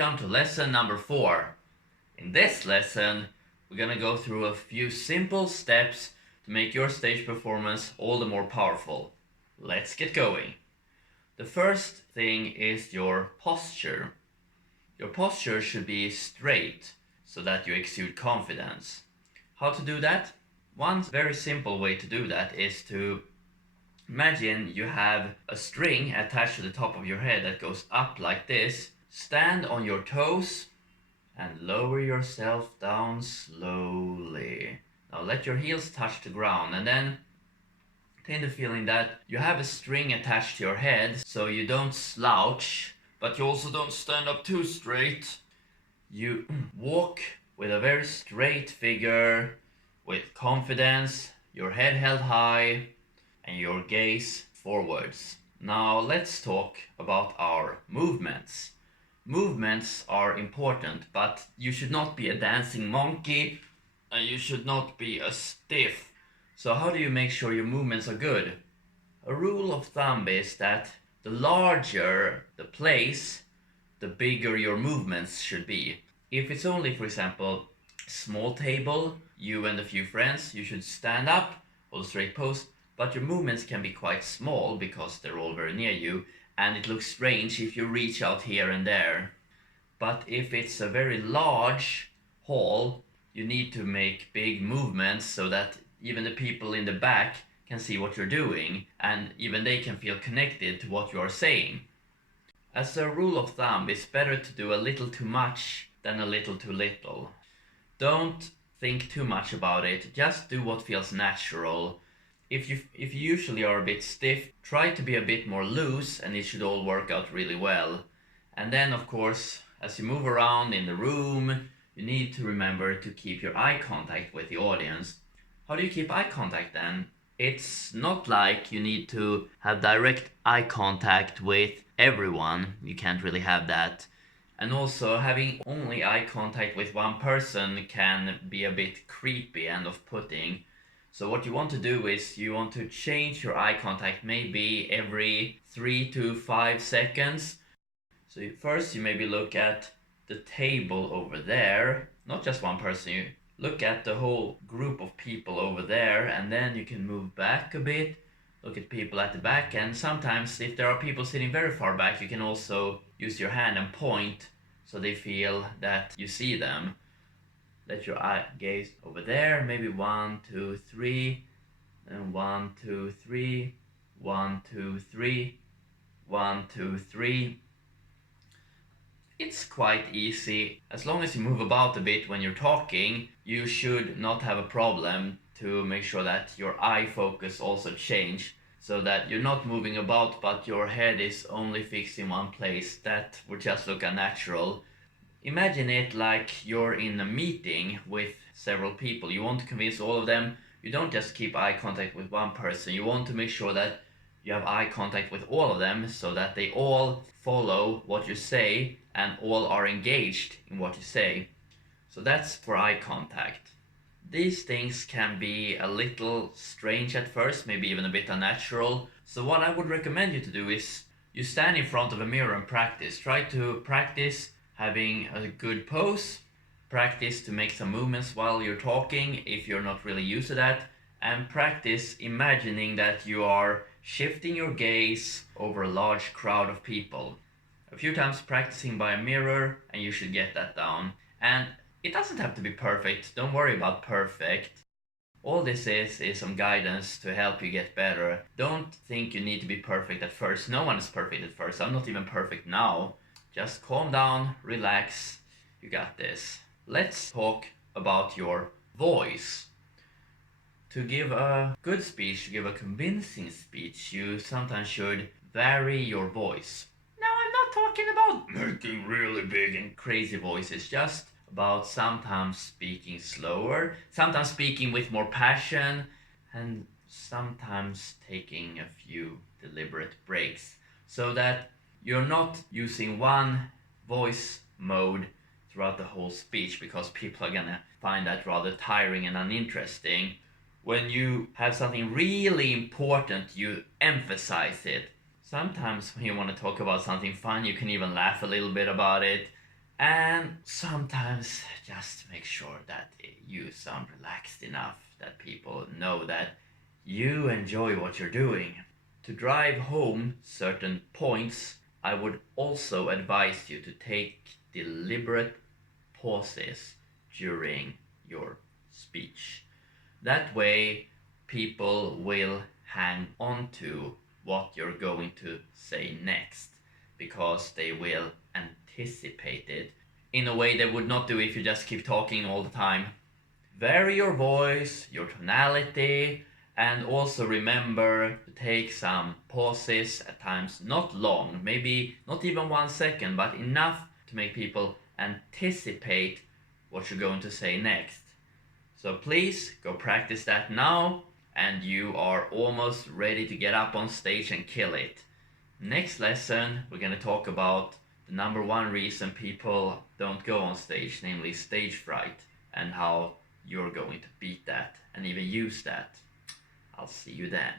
Welcome to lesson number 4. In this lesson, we're gonna go through a few simple steps to make your stage performance all the more powerful. Let's get going. The first thing is your posture. Your posture should be straight so that you exude confidence. How to do that? One very simple way to do that is to imagine you have a string attached to the top of your head that goes up like this. Stand on your toes and lower yourself down slowly. Now let your heels touch the ground and then obtain the feeling that you have a string attached to your head so you don't slouch, but you also don't stand up too straight. You walk with a very straight figure, with confidence, your head held high, and your gaze forwards. Now let's talk about our movements. Movements are important, but you should not be a dancing monkey and you should not be a stiff. So how do you make sure your movements are good? A rule of thumb is that the larger the place, the bigger your movements should be. If it's only, for example, small table, you and a few friends, you should stand up, hold a straight pose, but your movements can be quite small because they're all very near you, and it looks strange if you reach out here and there. But if it's a very large hall, you need to make big movements so that even the people in the back can see what you're doing, and even they can feel connected to what you are saying. As a rule of thumb, it's better to do a little too much than a little too little. Don't think too much about it, just do what feels natural. If you usually are a bit stiff, try to be a bit more loose and it should all work out really well. And then of course, as you move around in the room, you need to remember to keep your eye contact with the audience. How do you keep eye contact then? It's not like you need to have direct eye contact with everyone. You can't really have that. And also having only eye contact with one person can be a bit creepy and off-putting. So what you want to do is you want to change your eye contact maybe every 3 to 5 seconds. So first you maybe look at the table over there, not just one person, you look at the whole group of people over there, and then you can move back a bit, look at people at the back, and sometimes if there are people sitting very far back, you can also use your hand and point so they feel that you see them. Let your eye gaze over there, maybe 1, 2, 3, and 1, 2, 3, 1, 2, 3, 1, 2, 3. It's quite easy. As long as you move about a bit when you're talking, you should not have a problem to make sure that your eye focus also change so that you're not moving about but your head is only fixed in one place. That would just look unnatural. Imagine it like you're in a meeting with several people. You want to convince all of them. You don't just keep eye contact with one person. You want to make sure that you have eye contact with all of them so that they all follow what you say and all are engaged in what you say. So that's for eye contact. These things can be a little strange at first, maybe even a bit unnatural. So what I would recommend you to do is you stand in front of a mirror and practice. Try to practice having a good pose, practice to make some movements while you're talking if you're not really used to that, and practice imagining that you are shifting your gaze over a large crowd of people. A few times practicing by a mirror and you should get that down. And it doesn't have to be perfect, don't worry about perfect. All this is some guidance to help you get better. Don't think you need to be perfect at first. No one is perfect at first. I'm not even perfect now. Just calm down, relax, you got this. Let's talk about your voice. To give a good speech, to give a convincing speech, you sometimes should vary your voice. Now I'm not talking about making really big and crazy voices, just about sometimes speaking slower, sometimes speaking with more passion, and sometimes taking a few deliberate breaks so that you're not using one voice mode throughout the whole speech because people are gonna find that rather tiring and uninteresting. When you have something really important, you emphasize it. Sometimes when you want to talk about something fun, you can even laugh a little bit about it. And sometimes just make sure that you sound relaxed enough that people know that you enjoy what you're doing. To drive home certain points, I would also advise you to take deliberate pauses during your speech. That way, people will hang on to what you're going to say next because they will anticipate it in a way they would not do if you just keep talking all the time. Vary your voice, your tonality, and also remember to take some pauses at times, not long, maybe not even 1 second, but enough to make people anticipate what you're going to say next. So please go practice that now, and you are almost ready to get up on stage and kill it. Next lesson, we're going to talk about the number one reason people don't go on stage, namely stage fright, and how you're going to beat that and even use that. I'll see you then.